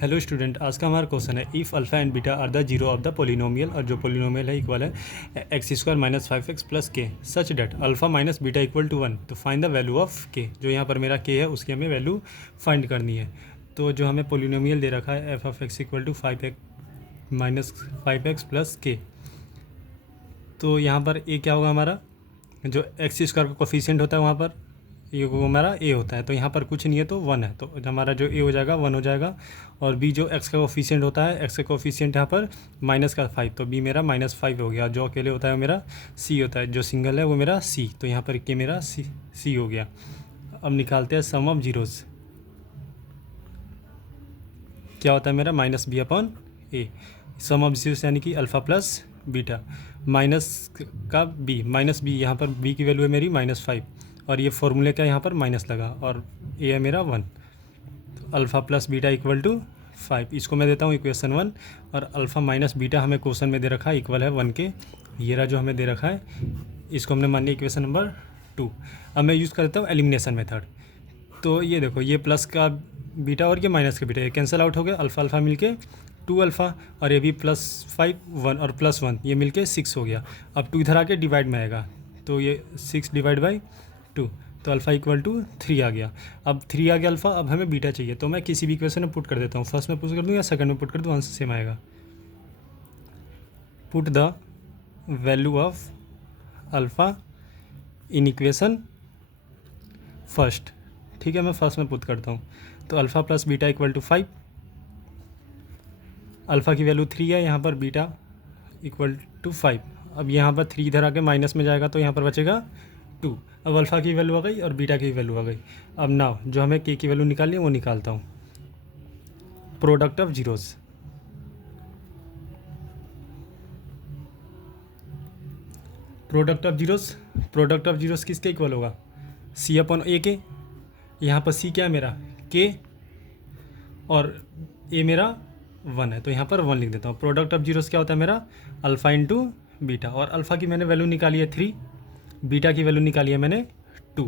Hello student, आज का हमारा क्वेश्चन है if alpha and beta are the zero of the polynomial, और जो पोलिनोमियल है इक्वल है x square minus 5x plus k such that alpha minus beta equal to 1। तो find the value of के। जो यहाँ पर मेरा के है उसकी हमें वैल्यू फाइंड करनी है। तो जो हमें पोलिनोमियल दे रखा है F of X equal to 5x minus 5x plus K. तो यहाँ पर ए क्या होगा हमारा, जो एक्स स्क्वायर का कोफिशिएंट होता है वहाँ पर ये वो हमारा ए होता है, तो यहाँ पर कुछ नहीं है तो 1 है, तो हमारा जो ए हो जाएगा 1 हो जाएगा। और बी जो एक्स का कोफिशिएंट होता है, एक्स का कोफिशिएंट यहाँ पर माइनस का 5, तो बी मेरा -5 हो गया। जो अकेले होता है वो मेरा सी होता है, जो सिंगल है वो मेरा सी, तो यहाँ पर के मेरा सी हो गया। अब निकालते हैं सम ऑफ जीरोज़। क्या होता है मेरा minus B upon A. Sum of zeros यानी कि अल्फ़ा प्लस बीटा माइनस का बी, माइनस बी, यहाँ पर बी की वैल्यू है मेरी -5, और ये फॉर्मूले का यहाँ पर माइनस लगा, और ए है मेरा 1। तो alpha plus beta equal to 5, इसको मैं देता हूँ इक्वेशन 1। और अल्फ़ा माइनस बीटा हमें क्वेश्चन में दे रखा है इक्वल है 1 के। ये रहा जो हमें दे रखा है, इसको हमने मान लिया इक्वेशन नंबर 2। अब मैं यूज़ करता हूँ एलिमिनेशन मेथड। तो ये देखो, ये प्लस का बीटा और ये माइनस का बीटा, ये कैंसिल आउट हो गया। अल्फ़ा अल्फ़ा मिलके 2 अल्फ़ा, और ये भी +5 1 और +1 ये मिलके 6 हो गया। अब 2 इधर आके डिवाइड में आएगा, तो ये 6 डिवाइड बाई 2, तो अल्फ़ा इक्वल टू 3 आ गया। अब 3 आ गया अल्फ़ा, अब हमें बीटा चाहिए, तो मैं किसी भी इक्वेशन में पुट कर देता हूँ। फर्स्ट में पुट कर दूँ या सेकंड में पुट कर दूँ, आंसर सेम आएगा। Put the value of alpha in equation first. ठीक है, मैं फर्स्ट में पुट करता हूँ। तो alpha plus beta equal to 5, alpha की वैल्यू 3 है, यहाँ पर बीटा इक्वल टू 5। अब यहाँ पर 3 इधर आके माइनस में जाएगा, तो यहाँ पर बचेगा 2। अब अल्फ़ा की वैल्यू आ गई और बीटा की वैल्यू आ गई। अब नाउ जो हमें के की वैल्यू निकालनी है वो निकालता हूँ। Product of zeros, product of zeros किसके इक्वल होगा, सी अपॉन ए के। यहाँ पर सी क्या है मेरा, के, और ए मेरा 1 है, तो यहाँ पर 1 लिख देता हूँ। प्रोडक्ट ऑफ जीरोज़ क्या होता है मेरा, अल्फ़ा इंटू बीटा, और अल्फ़ा की मैंने वैल्यू निकाली है 3, बीटा की वैल्यू निकाली है मैंने 2,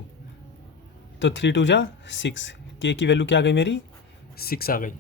तो 3 2 जा 6, के की वैल्यू क्या आ गई मेरी 6 आ गई।